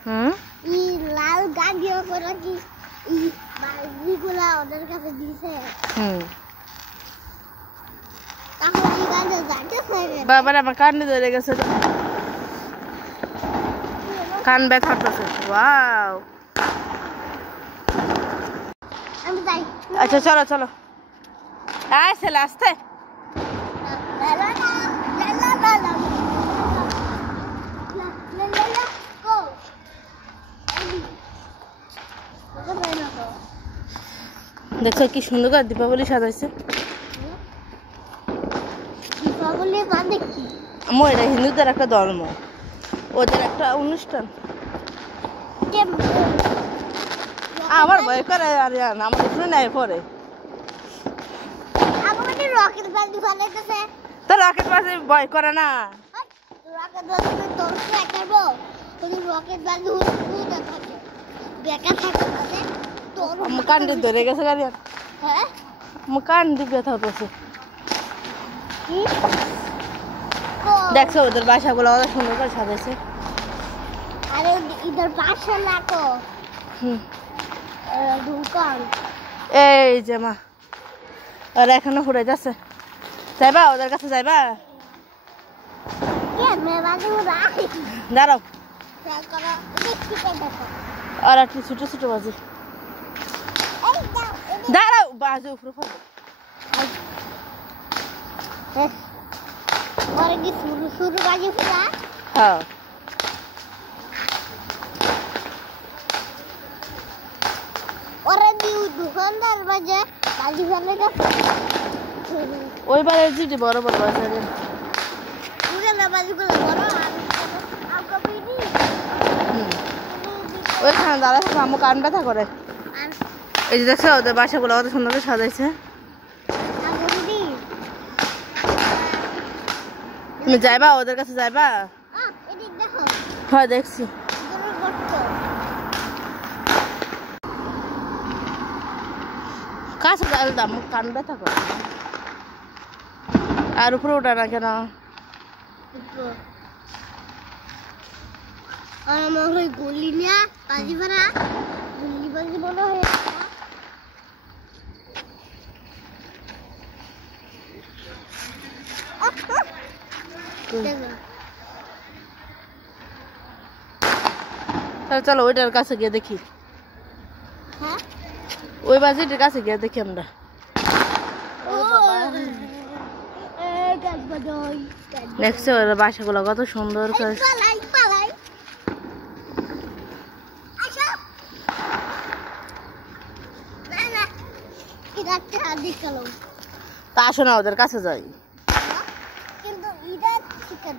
হুম এই লাল গাড়ি করে কি এই বালতিগুলা ওদের কাছে দিছে তাহলে এই গাড়ি যাইতেছে বাবা আমার কানে ধরে গেছে কান ব্যথা করতেছে ওয়াও আমি যাই আচ্ছা চলো চলো আয় ছেলে আসতে দেখছো কি সুন্দর করে দীপাবলি সাজাইছে দীপাবলি মানে কি এটা হিন্দুদের একটা ধর্ম ওদের একটা অনুষ্ঠান আমার ভয় করে আর আমার শুনে নাই পরে আমাদের রকেট বাজি ফালাইতেছে তো রকেট বাজি ভয় করে না রকেট বাজি তোর কি করবো তুমি রকেট বাজি উড়তে থাকে বেকা থাকে তোর কান দিয়ে ধরে গেছে গাড়ি হ্যাঁ কান দিয়ে ব্যথা হতেছে কি দেখছো ওদের বাসাগুলো অত সুন্দর করে সাজাইছে আরে ইধর বাসা লাগো দোকান এই যে মা ওরা এখনো ঘুরে যাচ্ছে যাইবা ওদের কাছে যাইবা দাঁড়াও আর একটু ছোট ছোট বাজি দাঁড়াও বাজি উপরে পড়বে হ্যাঁ দোকানদার বাজে বাজি ফেলে গেছে ওই বারে জিটি বড় বড় আছে ওইখানে দাঁড়াচ্ছে আমার কান ব্যথা করে এই যে দেখছো ওদের বাসাগুলো কত সুন্দর করে সাজাইছে তুমি যাইবা ওদের কাছে যাইবা হ্যাঁ দেখছি কাছে দাম কান ব্যথা করে আর উপরে ওঠা না কেন গলি নিয়ে বাজি ভাড়া গলি বাজি বলো হয়ে তাহলে চলো ওইটার কাছে গিয়ে দেখি ওই বাজিটার কাছে গিয়ে দেখি আমরা দেখছো ওর বাসাগুলো কত সুন্দর করে তা আসো না ওদের কাছে যাই কিন্তু শিক্ষা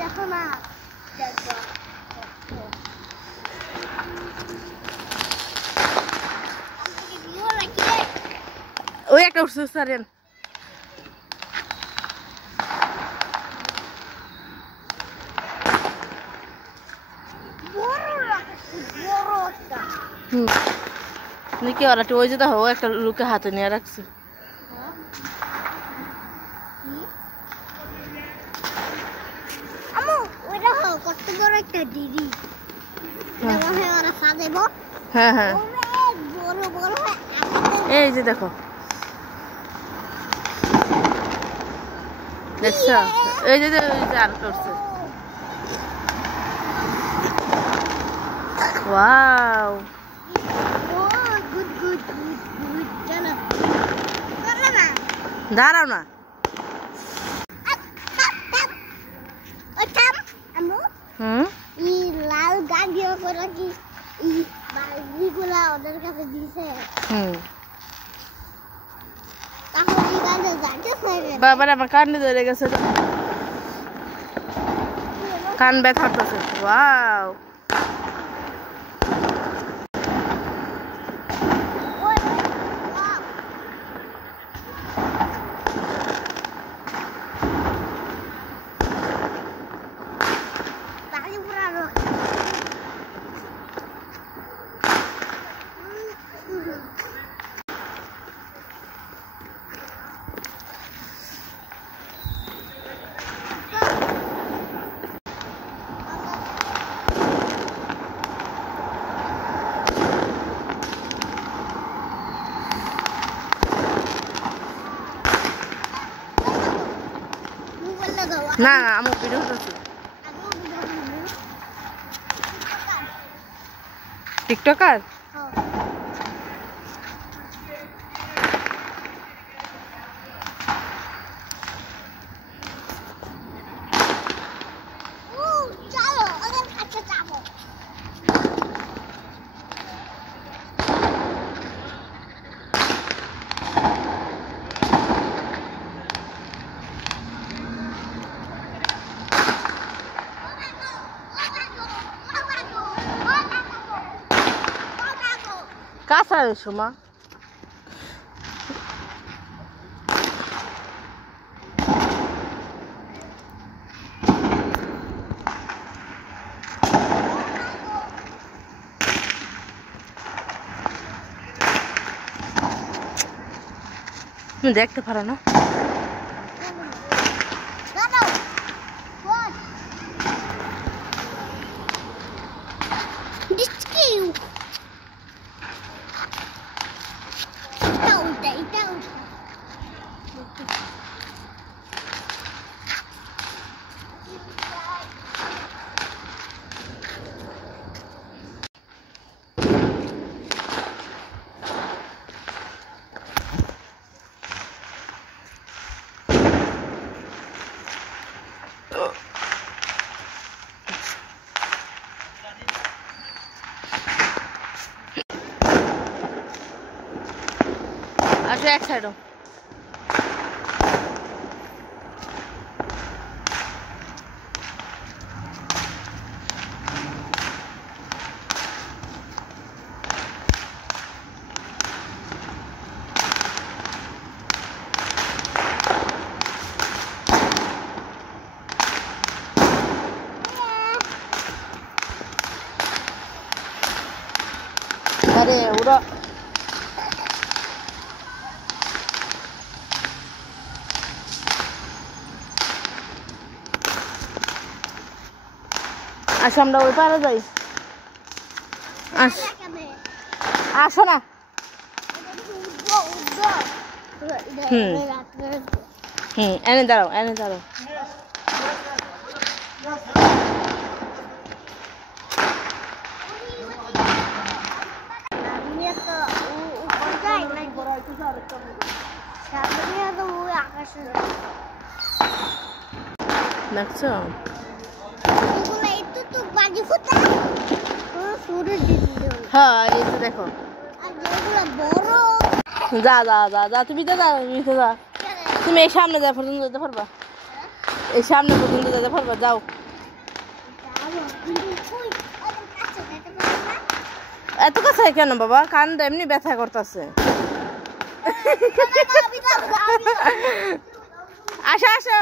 দেখো না ওই একটা উঠছে সারেন কি ওরা ওই যে দেখো একটা লোকে হাতে নিয়ে রাখছে কত বড় একটা দিদি হ্যাঁ হ্যাঁ এই যে দেখো দেখছো এই যে আর করছে ওয়াও দাঁড়াও না লাল গাড়ি করে কি এই বালতিগুলা ওদের কাছে দিছে তাহলে এই গাড়ি যাইতেছে বাবা আমার কানে ধরে গেছে কান ব্যথা করতেছে ওয়াও পারলে দাও। না না আমার ভিডিও করতেছি। আমিও ভিডিও করব। টিকটকার হ্যাঁ। চলো ওদের কাছে যাবো। কাঁচা সোমা তুমি দেখতে পারো না আসো এক সাইডও আরে ওরা আসো আমরা ওই পারে যাই আসো না এনে দাঁড়াও এনে দাঁড়াও দেখছো হ্যাঁ এই তো দেখো যা যা যা যা তুমি তো যা যা তুমি এই সামনে যা পর্যন্ত যেতে পারবা এই সামনে পর্যন্ত যেতে পারবা যাও এত কাছে কেন বাবা কানটা এমনি ব্যথা করতেছে আসো আসো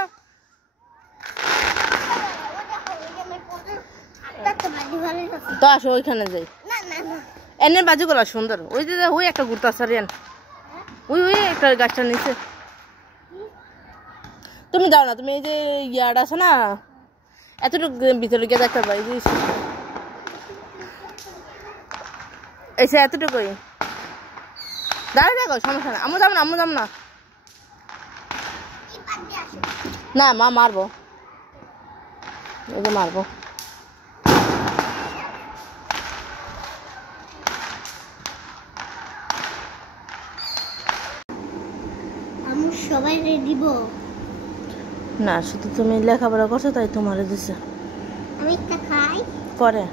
তো আসো ওইখানে যাই এনে বাজুগুলা সুন্দর ওই যে ওই একটা ঘুরতে আসেন ওই ওই একটা গাছটা নিচে তুমি দাও না তুমি এই যে ইয়ার্ড আছে না এতটুকু ভিতরে গিয়ে দেখতে পাই এসে এতটুকুই দাঁড়ায় দেখো সমস্যা না আমি যাবো না না মা মারবো এই যে মারবো সবাই দিব না শুধু তুমি লেখাপড়া করছো তাই তোমার দিছে আমি একটা খাই পরে